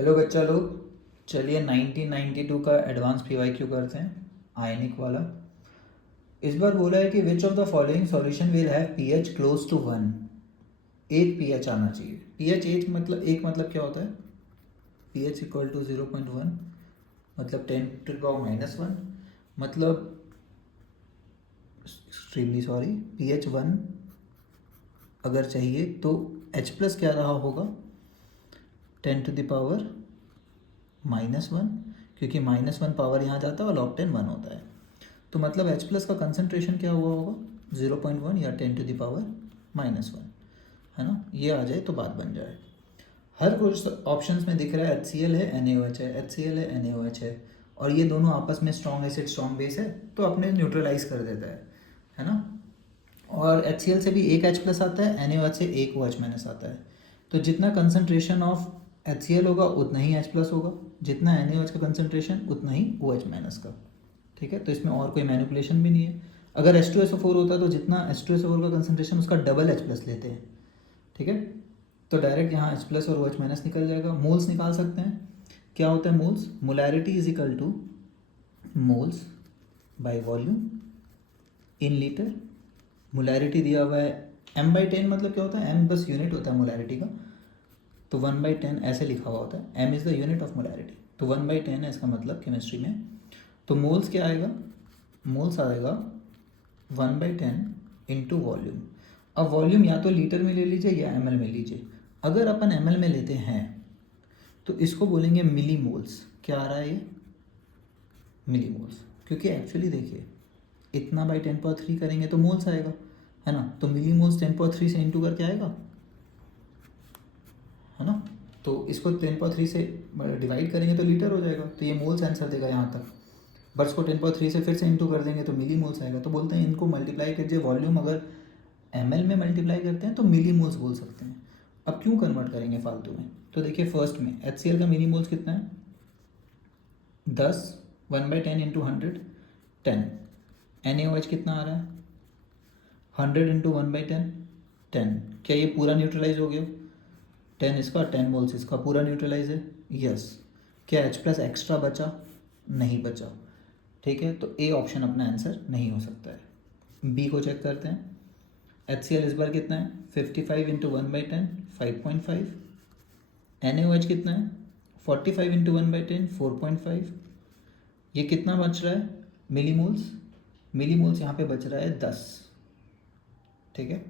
Hello बच्चा लोग, चलिए 1992 का एडवांस पीवाईक्यू करते हैं, आयनिक वाला। इस बार बोला है कि which of the following solution will have pH close to 1। एक पीएच आना चाहिए। पीएच एक मतलब क्या होता है? पीएच इक्वल टू 0.1 मतलब 10⁻⁻1, मतलब एक्सट्रीमली सॉरी, पीएच 1 अगर चाहिए तो H प्लस क्या रहा होगा? 10⁻⁻1, क्योंकि -1 पावर यहाँ जाता है और log 10 1 होता है। तो मतलब H प्लस का कंसनट्रेशन क्या हुआ होगा? 0.1 या 10⁻⁻1, है ना। ये आ जाए तो बात बन जाए। हर कुछ ऑप्शंस में दिख रहा है HCl है, NaOH है, HCl है, NaOH है, और ये दोनों आपस में स्ट्रॉन्ग एसिड स्ट्रॉन्ग बेस है, तो अपने न्यूट्रलाइज कर देता है ना। और HCl से भी एक H प्लस आता है, NaOH से एक OH माइनस आता है। तो जितना कंसनट्रेशन ऑफ HCl होगा उतना ही H प्लस होगा, जितना NaOH का कंसनट्रेशन उतना ही OH माइनस का। ठीक है, तो इसमें और कोई मैनिपुलेशन भी नहीं है। अगर H2SO4 होता तो जितना H2SO4 का कंसनट्रेशन उसका डबल H प्लस लेते हैं। ठीक है, तो डायरेक्ट यहाँ H प्लस और OH माइनस निकल जाएगा। मोल्स निकाल सकते हैं। क्या होता है moles? Molarity is equal two moles by volume in litre. Molarity दिया हुआ है m/10, मतलब क्या होता है? m बस यूनिट होता है मोलैरिटी का, तो 1/10 ऐसे लिखा हुआ होता है। m is the unit of molarity, तो 1/10 है इसका मतलब केमिस्ट्री में। तो मोल्स क्या आएगा? मोल्स आएगा 1/10 इंटू वॉल्यूम। अब वॉल्यूम या तो लीटर में ले लीजिए या ml में लीजिए। अगर अपन ml में लेते हैं तो इसको बोलेंगे मिली मोल्स। क्या आ रहा है ये? मिली मोल्स, क्योंकि एक्चुअली देखिए इतना बाई 10⁻³ करेंगे तो मोल्स आएगा, है ना। तो मिली मोल्स 10⁻³ से इंटू करके आएगा, है ना। तो इसको 10⁻³ से डिवाइड करेंगे तो लीटर हो जाएगा, तो ये मोल्स आंसर देगा यहाँ तक। बट्स को 10⁻³ से फिर से इंटू कर देंगे तो मिली मोल्स आएगा। तो बोलते हैं इनको मल्टीप्लाई कीजिए, वॉल्यूम अगर ml में मल्टीप्लाई करते हैं तो मिली मोल्स बोल सकते हैं। अब क्यों कन्वर्ट करेंगे फालतू में? तो देखिए फर्स्ट में HCl का मिली मोल्स कितना है? 10, 1/10 इंटू 100 10। NaOH कितना आ रहा है? 100 इंटू 1/10 10। क्या ये पूरा न्यूट्रलाइज हो गया? 10 इसका 10 मोल्स इसका पूरा न्यूट्रलाइज है, यस। क्या H प्लस एक्स्ट्रा बचा? नहीं बचा। ठीक है, तो ए ऑप्शन अपना आंसर नहीं हो सकता है। बी को चेक करते हैं। HCl इस बार कितना है? 55 इंटू 1/10 5.5। NaOH कितना है? 45 इंटू 1/10 4.5। ये कितना बच रहा है? मिली मोल्स। मिली मोल्स यहाँ पे बच रहा है 10। ठीक है,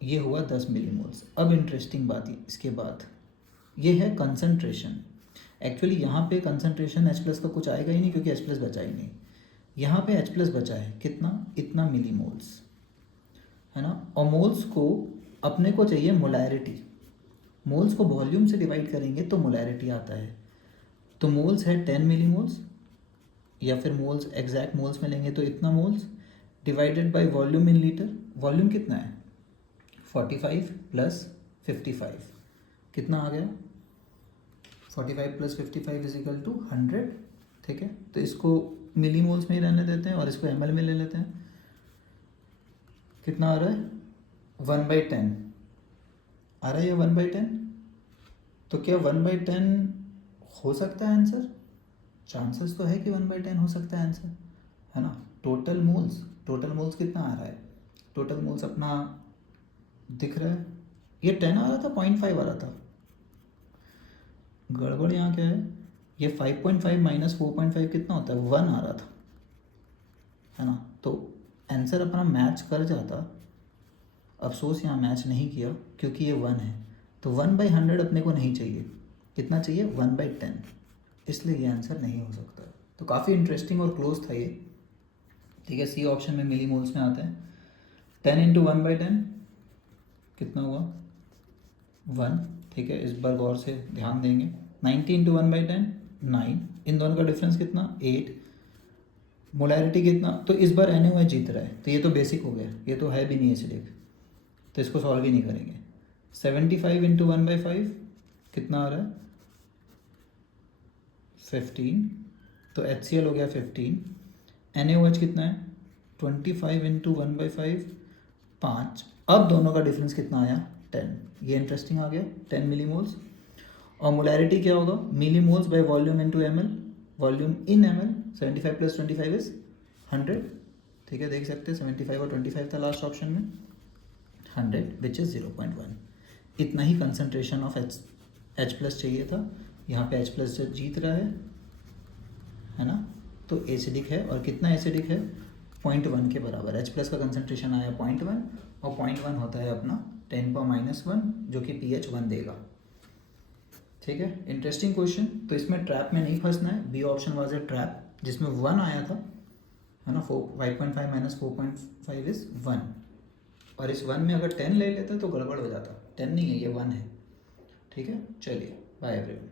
ये हुआ 10 मिली मोल्स। अब इंटरेस्टिंग बात इसके बाद ये है कंसंट्रेशन। एक्चुअली यहाँ पे कंसंट्रेशन H प्लस का कुछ आएगा ही नहीं, क्योंकि H प्लस बचा ही नहीं। यहाँ पे H प्लस बचा है कितना? इतना मिली मोल्स, है ना। और मोल्स को अपने को चाहिए मोलैरिटी। मोल्स को वॉल्यूम से डिवाइड करेंगे तो मोलैरिटी आता है। तो मोल्स है 10 मिली मोल्स, या फिर मोल्स एग्जैक्ट मोल्स में लेंगे तो इतना moles divided by volume in litre. Volume कितना है? 45 प्लस 55 कितना आ गया? 45 प्लस 55 इज इक्वल टू 100। ठीक है, तो इसको मिली मोल्स में ही रहने देते हैं और इसको ml में ले लेते हैं। कितना आ रहा है? 1/10 आ रहा है, ये 1/10। तो क्या 1/10 हो सकता है आंसर? चांसेस तो है कि 1/10 हो सकता है आंसर, है ना। टोटल मोल्स कितना आ रहा है? टोटल मोल्स अपना दिख रहा है, ये 10 आ रहा था, 0.5 आ रहा था। गड़बड़ यहाँ क्या है? ये 5.5 माइनस 4.5 कितना होता है? 1 आ रहा था, है ना। तो आंसर अपना मैच कर जाता। अफसोस यहाँ मैच नहीं किया, क्योंकि ये 1 है। तो 1/100 अपने को नहीं चाहिए। कितना चाहिए? 1/10, इसलिए ये आंसर नहीं हो सकता। तो काफ़ी इंटरेस्टिंग और क्लोज था ये। ठीक है, सी ऑप्शन में मिली मोल्स में आते हैं। 10 इंटू 1/10 कितना हुआ? 1। ठीक है, इस बार गौर से ध्यान देंगे। 90 इंटू 1/10 9। इन दोनों का डिफरेंस कितना? 8। मोलैरिटी कितना? तो इस बार NaOH जीत रहा है, तो ये तो बेसिक हो गया, ये तो है भी नहीं एसिडिक, तो इसको सॉल्व ही नहीं करेंगे। 75 इंटू 1/5 कितना आ रहा है? 15। तो HCl हो गया 15। NaOH कितना है? 25 इंटू 1/5 5। अब दोनों का डिफरेंस कितना आया? 10। ये इंटरेस्टिंग आ गया, 10 मिली मोल्स। और मोलैरिटी क्या होगा, millimoles by volume into ml, volume in ml, 75 + 25 is 100, ठीक है, देख सकते हैं 75 और 25 था लास्ट ऑप्शन में, 100 विच इज़ 0.1। इतना ही कंसनट्रेशन ऑफ H+ चाहिए था, यहाँ पे H+ जीत रहा है ना, तो एसिडिक है, और कितना एसिडिक है, 0.1 के बराबर। H+ का कंसनट्रेशन आया 0.1, और 0.1 होता है अपना 10⁻⁻1, जो कि pH 1 देगा, ठीक है। Interesting question. तो इसमें ट्रैप में नहीं फंसना है, B option was a trap, जिसमें 1 आया था, है ना, 5.5 - 4.5 इज 1, और इस 1 में अगर 10 ले लेते तो गड़बड़ हो जाता, 10 नहीं है ये 1 है, ठीक है। चलिए बाय एवरीवन।